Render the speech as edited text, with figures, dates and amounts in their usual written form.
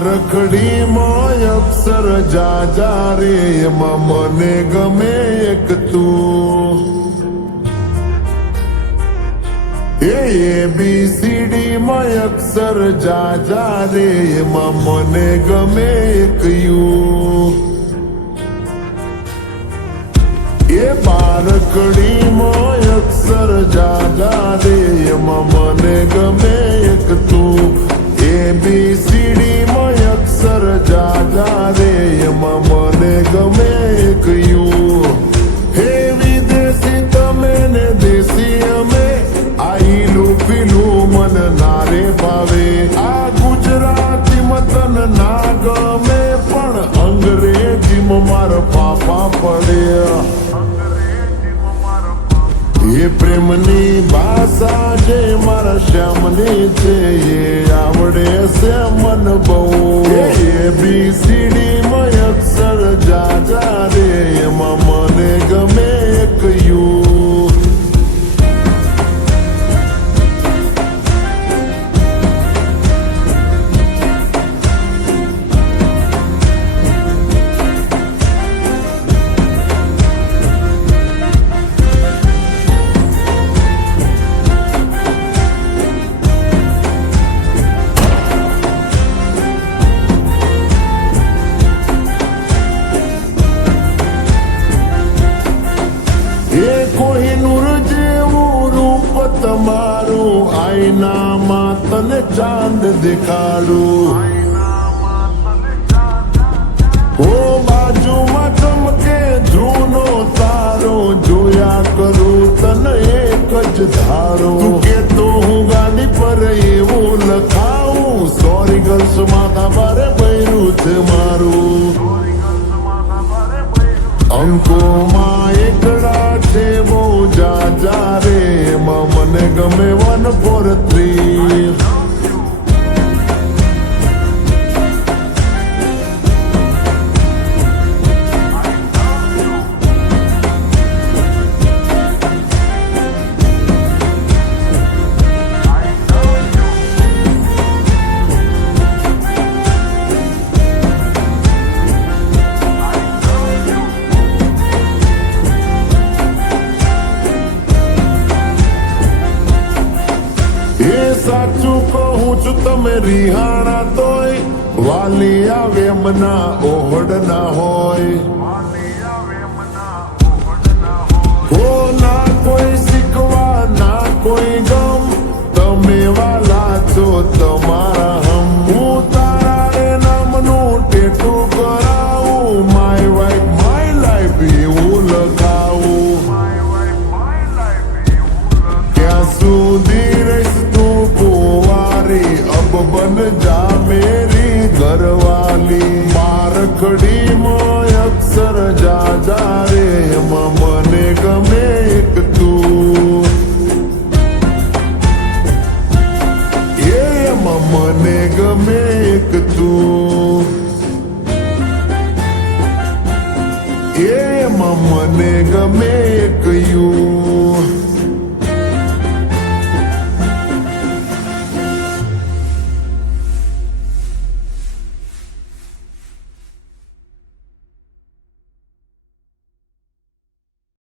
બારખડીમાં અક્ષર જાજા રે એમાં મને ગમે એક તું ABCD માં અક્ષર જાજા રે એમાં મને ગમે એક યુ બારખડીમાં અક્ષર જાજા રે એમાં મને ગમે એક તું ABCD માં અક્ષર જાજા રે એમાં મને ગમે એક યુ હે વિદેશી તમે ને દેશી અમે આઈલું પીલું મન નારે ભાવે આ ગુજરાતી મતન ના ગમે પણ અંગ્રેજીમાં મારા પાપા પડે એ પ્રેમની ભાષા જે મારા શ્યામની છે એ આવડે છે મન બહુ ABCD માં અક્ષર જાજા રે એમાં મને ગમે એક યુ કોહિનૂર જેવું રૂપ તમારું આઈનામાં તને ચાંદ દેખાડું ઓ બાજુમાં ચમકે જૂનો તારો જોયા કરું તને એક જ ધારો તું કે તો હું ગાડી પર એવું લખાવું સોરી ગર્લ્સ માથા બારે બૈરું છે મારું અંકોમાં એકડા છે બહુ જાજા રે એમાં મને ગમે 143 સાચું કહું છું તમે રિહાણા તોય વાલી આવે મના ઓહડ ના હોય હો ના કોઈ શીખવા ના કોઈ ગમ તમે વાલા છો તમારા હમ હું તારા રે નામનું ટેટુ કરાવું માય વાઇફ માય લાઈફ એવું લખાવું ક્યાં સુધી રહીશ अब बन जा मेरी घरवाली बारखડીમાં અક્ષર જાજા રે એમાં મને ગમે એક તું એમાં મને ગમે એક તું એમાં મને ગમે એક યુ